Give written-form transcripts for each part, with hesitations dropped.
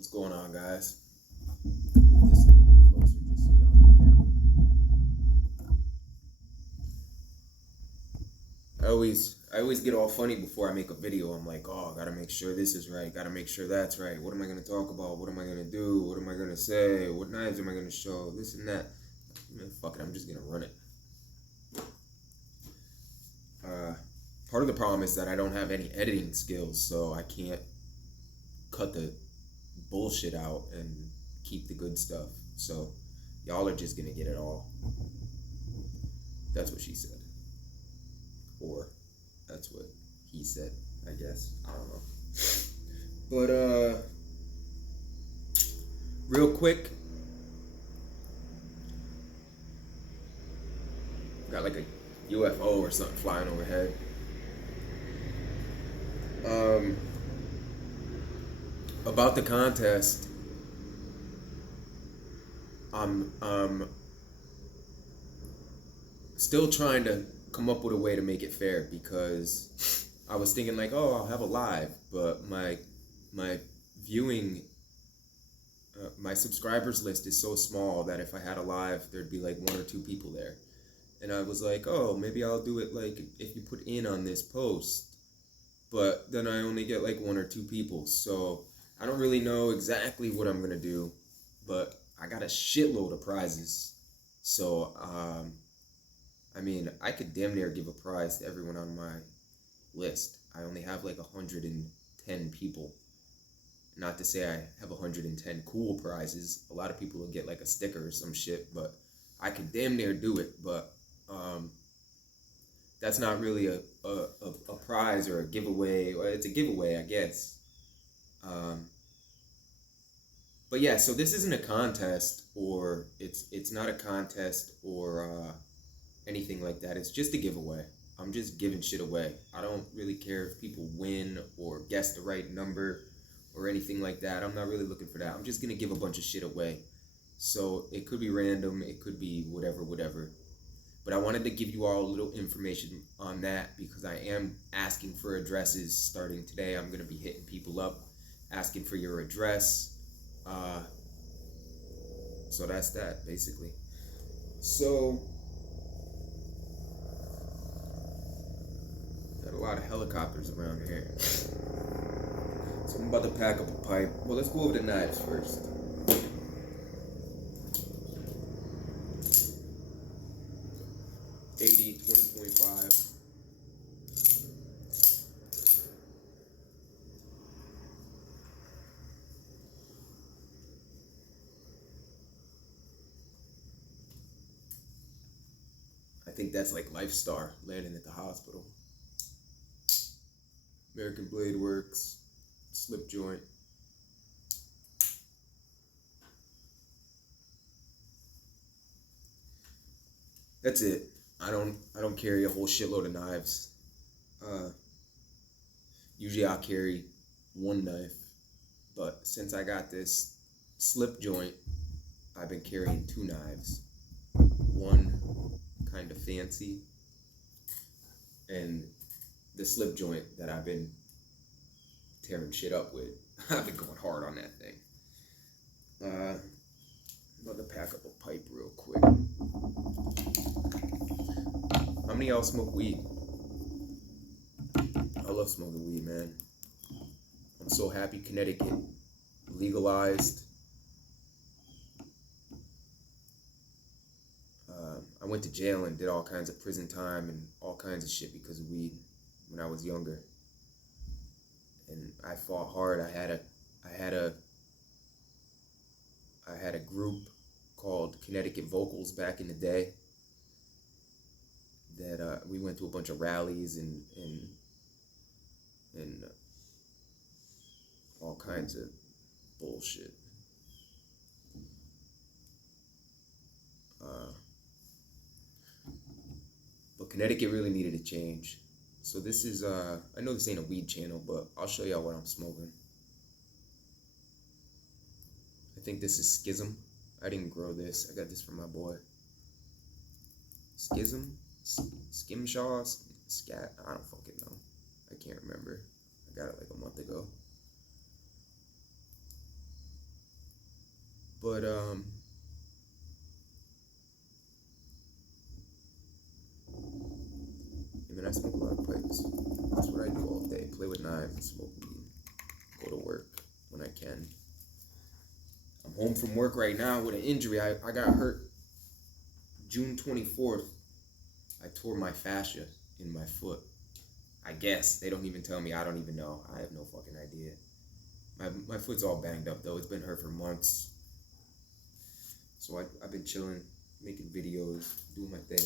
What's going on, guys? Move this a little bit closer just so y'all can hear me. I always get all funny before I make a video. I'm like, oh, gotta make sure this is right. Gotta make sure that's right. What am I gonna talk about? What am I gonna do? What am I gonna say? What knives am I gonna show? This and that. Man, fuck it. I'm just gonna run it. Part of the problem is that I don't have any editing skills, so I can't cut the bullshit out and keep the good stuff. So y'all are just gonna get it all. That's what she said. Or that's what he said, I guess. I don't know. But real quick, got like a UFO or something flying overhead. About the contest, I'm still trying to come up with a way to make it fair, because I was thinking like, oh, I'll have a live, but my viewing, my subscribers list is so small that if I had a live, there'd be like 1 or 2 people there. And I was like, oh, maybe I'll do it like if you put in on this post, but then I only get like 1 or 2 people. So I don't really know exactly what I'm gonna do, but I got a shitload of prizes. So, I mean, I could damn near give a prize to everyone on my list. I only have like 110 people. Not to say I have 110 cool prizes. A lot of people will get like a sticker or some shit, but I could damn near do it. But that's not really a prize or a giveaway. Well, it's a giveaway, I guess. But yeah, so this isn't a contest, or it's not a contest or anything like that. It's just a giveaway. I'm just giving shit away. I don't really care if people win or guess the right number or anything like that. I'm not really looking for that. I'm just gonna give a bunch of shit away. So it could be random, it could be whatever. But I wanted to give you all a little information on that, because I am asking for addresses starting today. I'm gonna be hitting people up, asking for your address. So that's that, basically. So got a lot of helicopters around here. So I'm about to pack up a pipe. Well, let's go over the knives first. $80, $20.5. I think that's like Lifestar landing at the hospital. American Blade Works, slip joint. That's it. I don't carry a whole shitload of knives. Usually I'll carry 1 knife, but since I got this slip joint, I've been carrying 2 knives. One kind of fancy, and the slip joint that I've been tearing shit up with. I've been going hard on that thing. I'm about to pack up a pipe real quick. How many of y'all smoke weed? I love smoking weed, man. I'm so happy Connecticut legalized. I went to jail and did all kinds of prison time and all kinds of shit because of weed when I was younger. And I fought hard. I had a group called Connecticut Vocals back in the day that we went to a bunch of rallies and all kinds of bullshit. But Connecticut really needed a change. So this is, I know this ain't a weed channel, but I'll show y'all what I'm smoking. I think this is Schism. I didn't grow this. I got this from my boy. Schism? Skimshaw? Scat? I don't fucking know. I can't remember. I got it like a month ago. But I mean, I smoke a lot of pipes. That's what I do all day. Play with knives and smoke weed. Go to work when I can. I'm home from work right now with an injury. I got hurt June 24th. I tore my fascia in my foot. I guess. They don't even tell me. I don't even know. I have no fucking idea. My foot's all banged up, though. It's been hurt for months. So I've been chilling, making videos, doing my thing.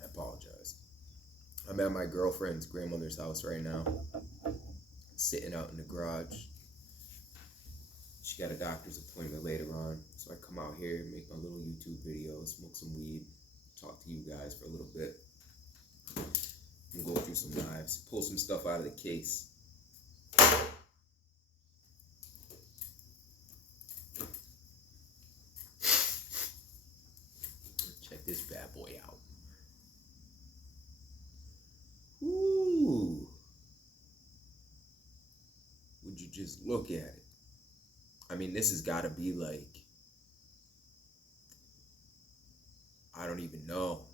I apologize. I'm at my girlfriend's grandmother's house right now, sitting out in the garage. She got a doctor's appointment later on, so I come out here, make my little YouTube video, smoke some weed, talk to you guys for a little bit, and go through some knives, pull some stuff out of the case. Check this bad boy out. Ooh. Would you just look at it? I mean, this has got to be like, I don't even know,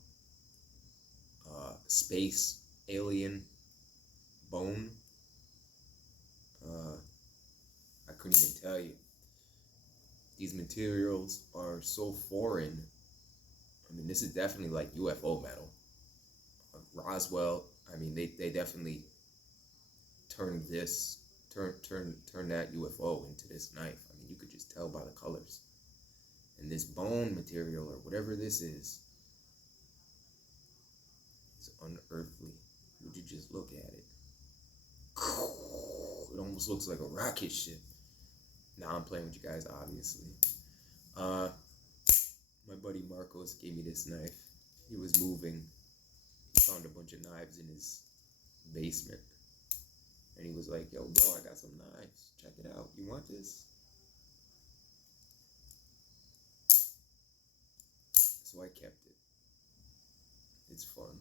space alien bone. I couldn't even tell you. These materials are so foreign. I mean, this is definitely like UFO metal. Roswell, I mean, they definitely turned that UFO into this knife. I mean, you could just tell by the colors. And this bone material, or whatever this is unearthly. Would you just look at it? It almost looks like a rocket ship. Now I'm playing with you guys, obviously. My buddy Marcos gave me this knife. He was moving. He found a bunch of knives in his basement. And he was like, yo, bro, I got some knives. Check it out. You want this? So I kept it. It's fun.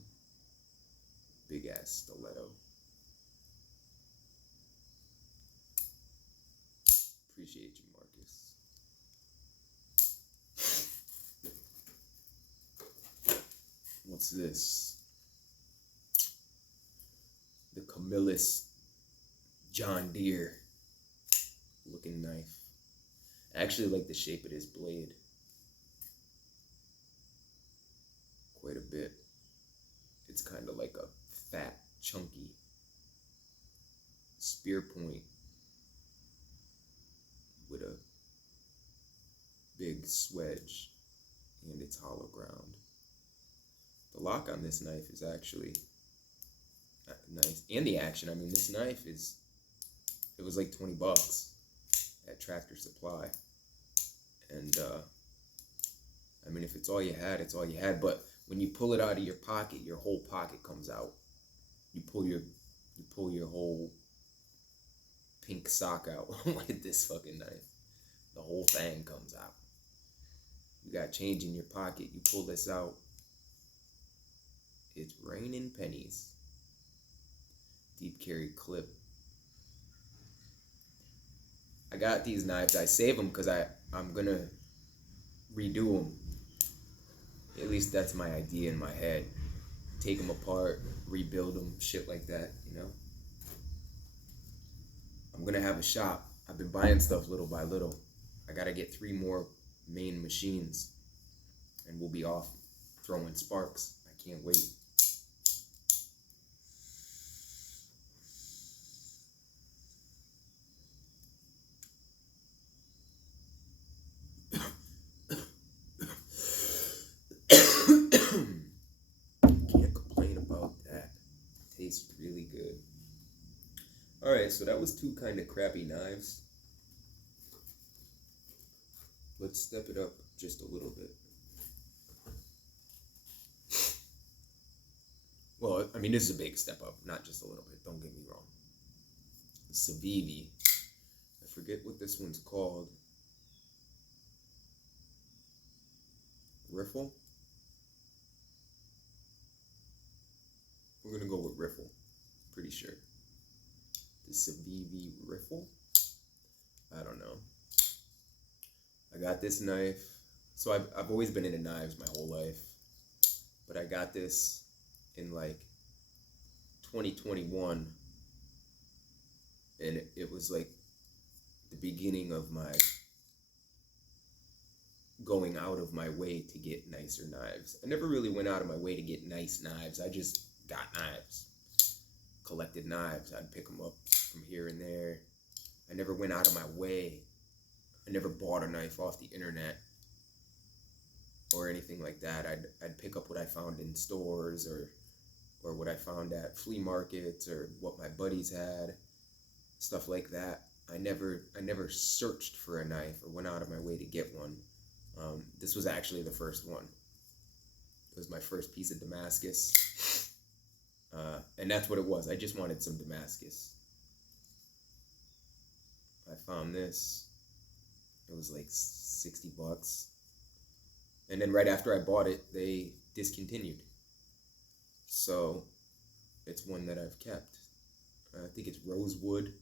Big ass stiletto. Appreciate you, Marcus. What's this? The Camillus John Deere looking knife. I actually like the shape of this blade quite a bit. It's kind of like a fat, chunky spear point with a big swedge, and it's hollow ground. The lock on this knife is actually nice, and the action. I mean, this knife it was like $20 at Tractor Supply, and I mean, if it's all you had, it's all you had. But when you pull it out of your pocket, your whole pocket comes out. You pull your whole pink sock out with this fucking knife. The whole thing comes out. You got change in your pocket. You pull this out. It's raining pennies. Deep carry clip. I got these knives. I save them because I'm gonna redo them. At least that's my idea in my head. Take them apart, rebuild them, shit like that, you know? I'm gonna have a shop. I've been buying stuff little by little. I gotta get 3 more main machines, and we'll be off throwing sparks. I can't wait. Can't complain about that. Tastes really good. Alright, so that was 2 kind of crappy knives. Let's step it up just a little bit. Well, I mean, this is a big step up, not just a little bit, don't get me wrong. Savini. I forget what this one's called. riffle. We're gonna go with riffle. Pretty sure. The Civivi riffle. I don't know. I got this knife. So I've always been into knives my whole life, but I got this in like 2021, and it was like the beginning of my going out of my way to get nicer knives. I never really went out of my way to get nice knives. I just got knives, collected knives. I'd pick them up from here and there. I never went out of my way. I never bought a knife off the internet or anything like that. I'd pick up what I found in stores or what I found at flea markets or what my buddies had, stuff like that. I never searched for a knife or went out of my way to get one. This was actually the first one. It was my first piece of Damascus. And that's what it was. I just wanted some Damascus. I found this. It was like $60. And then right after I bought it, they discontinued. So it's one that I've kept. I think it's rosewood,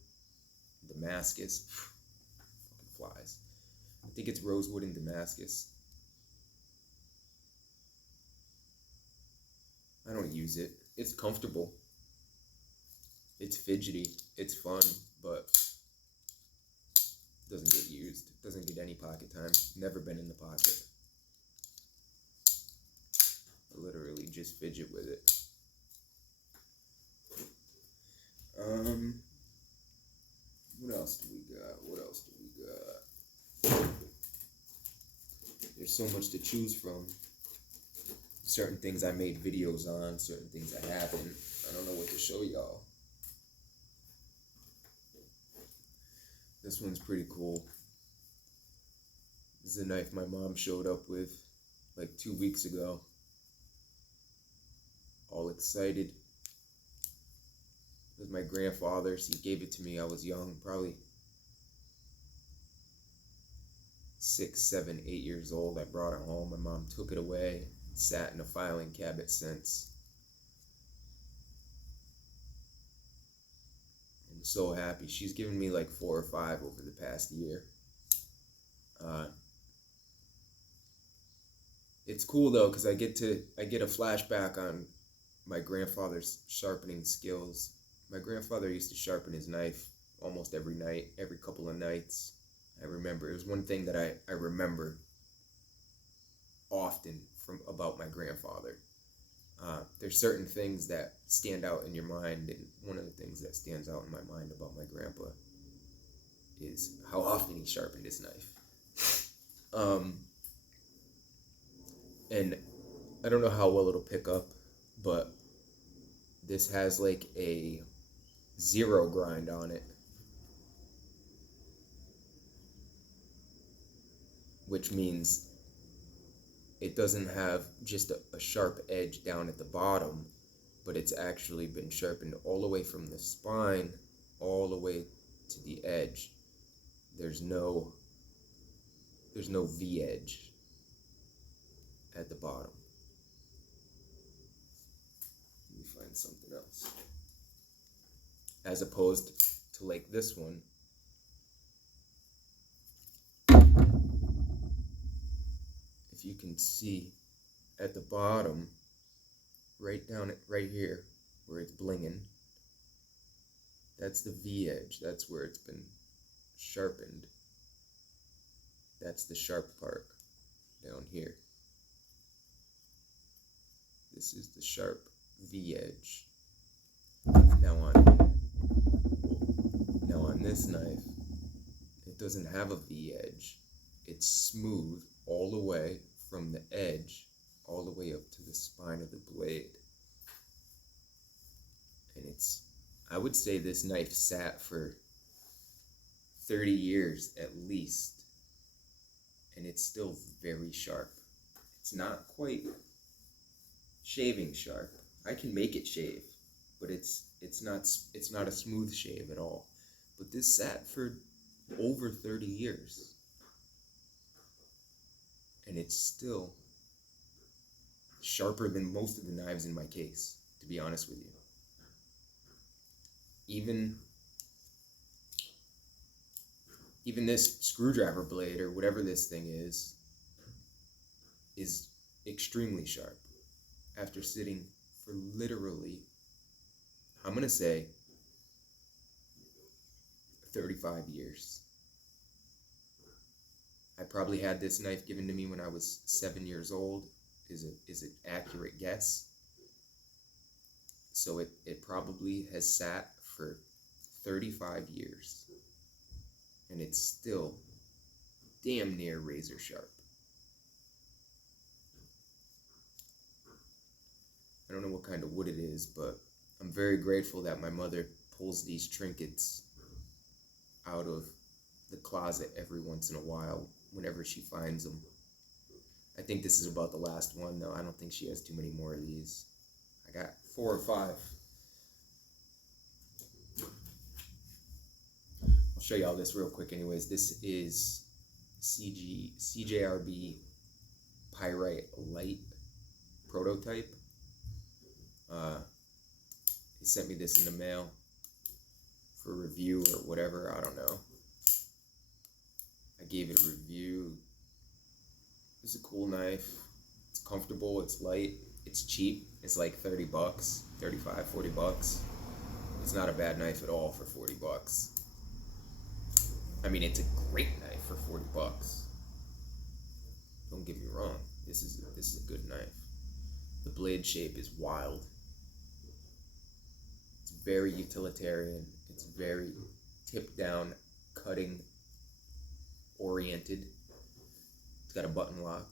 Damascus. Fucking flies. I think it's rosewood and Damascus. I don't use it. It's comfortable. It's fidgety. It's fun, but doesn't get used. Doesn't get any pocket time. Never been in the pocket. I literally just fidget with it. What else do we got? There's so much to choose from. Certain things I made videos on, certain things I haven't. I don't know what to show y'all. This one's pretty cool. This is a knife my mom showed up with like 2 weeks ago. All excited. It was my grandfather's. He gave it to me. I was young, probably 6, 7, 8 years old. I brought it home. My mom took it away. Sat in a filing cabinet since. I'm so happy. She's given me like 4 or 5 over the past year. It's cool though, because I get a flashback on my grandfather's sharpening skills. My grandfather used to sharpen his knife almost every night, every couple of nights. I remember it was one thing that I remember often about my grandfather. There's certain things that stand out in your mind, and one of the things that stands out in my mind about my grandpa is how often he sharpened his knife. And I don't know how well it'll pick up, but this has like a 0 grind on it, which means it doesn't have just a sharp edge down at the bottom, but it's actually been sharpened all the way from the spine all the way to the edge. There's no V edge at the bottom. Let me find something else. As opposed to like this one. If you can see at the bottom, right here, where it's blinging, that's the V edge. That's where it's been sharpened. That's the sharp part down here. This is the sharp V edge. Now on this knife, it doesn't have a V edge. It's smooth all the way from the edge all the way up to the spine of the blade. And I would say this knife sat for 30 years at least, and it's still very sharp. It's not quite shaving sharp. I can make it shave, but it's not a smooth shave at all. But this sat for over 30 years. And it's still sharper than most of the knives in my case, to be honest with you. Even this screwdriver blade or whatever this thing is extremely sharp after sitting for literally, I'm going to say, 35 years. I probably had this knife given to me when I was 7 years old, is an accurate guess. So it probably has sat for 35 years. And it's still damn near razor sharp. I don't know what kind of wood it is, but I'm very grateful that my mother pulls these trinkets out of the closet every once in a while whenever she finds them. I think this is about the last one, though. I don't think she has too many more of these. I got 4 or 5. I'll show y'all this real quick anyways. This is CJRB Pyrite Light prototype. He sent me this in the mail for review or whatever, I don't know. I gave it a review. It's a cool knife. It's comfortable, it's light, it's cheap. It's like 30 bucks, 35, 40 bucks. It's not a bad knife at all for 40 bucks. I mean, it's a great knife for 40 bucks. Don't get me wrong. This is a good knife. The blade shape is wild. It's very utilitarian. It's very tip down, cutting oriented. It's got a button lock.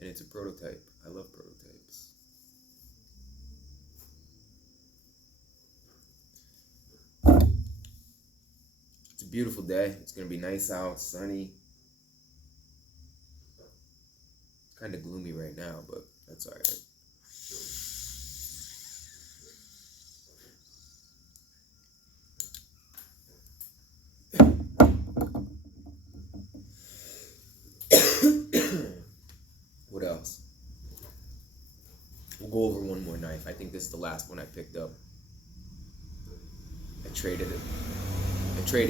And it's a prototype. I love prototypes. It's a beautiful day. It's going to be nice out, sunny. It's kind of gloomy right now, but that's all right. What else? We'll go over one more knife. I think this is the last one I picked up. I traded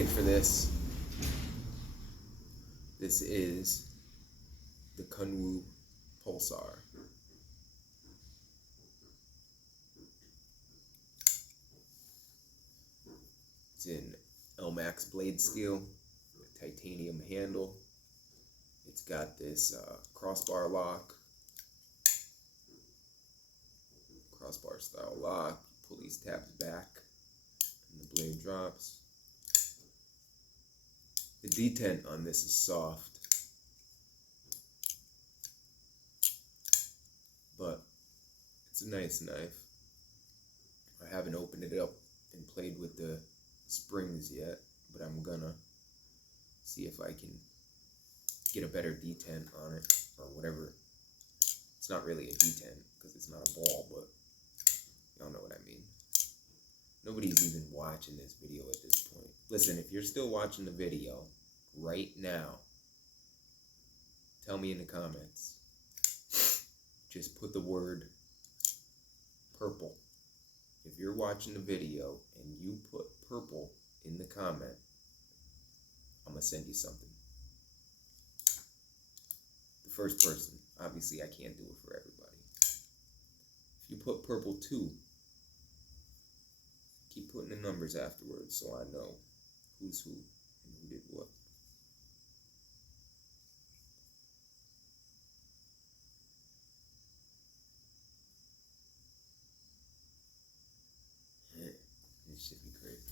for this. This is the Kunwu Pulsar. It's in Elmax blade steel, a titanium handle. It's got this crossbar lock, crossbar style lock. Pull these tabs back and the blade drops. The detent on this is soft, but it's a nice knife. I haven't opened it up and played with the springs yet, but I'm gonna see if I can get a better detent on it, or whatever. It's not really a detent because it's not a ball, but y'all know what I mean. Nobody's even watching this video at this point. Listen, if you're still watching the video right now, tell me in the comments. Just put the word purple. If you're watching the video and you put purple in the comment, I'm gonna send you something. The first person, obviously I can't do it for everybody. If you put purple too, keep putting the numbers afterwards so I know who's who and who did what. This should be crazy.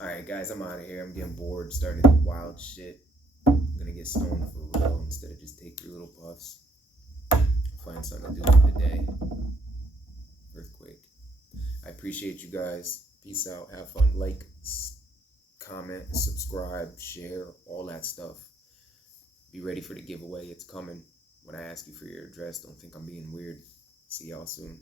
Alright guys, I'm out of here. I'm getting bored, starting to do wild shit. I'm gonna get stoned for real instead of just take 3 little puffs. Find something to do for the day. Earthquake. I appreciate you guys. Peace out. Have fun. Like, comment, subscribe, share, all that stuff. Be ready for the giveaway. It's coming. When I ask you for your address, don't think I'm being weird. See y'all soon.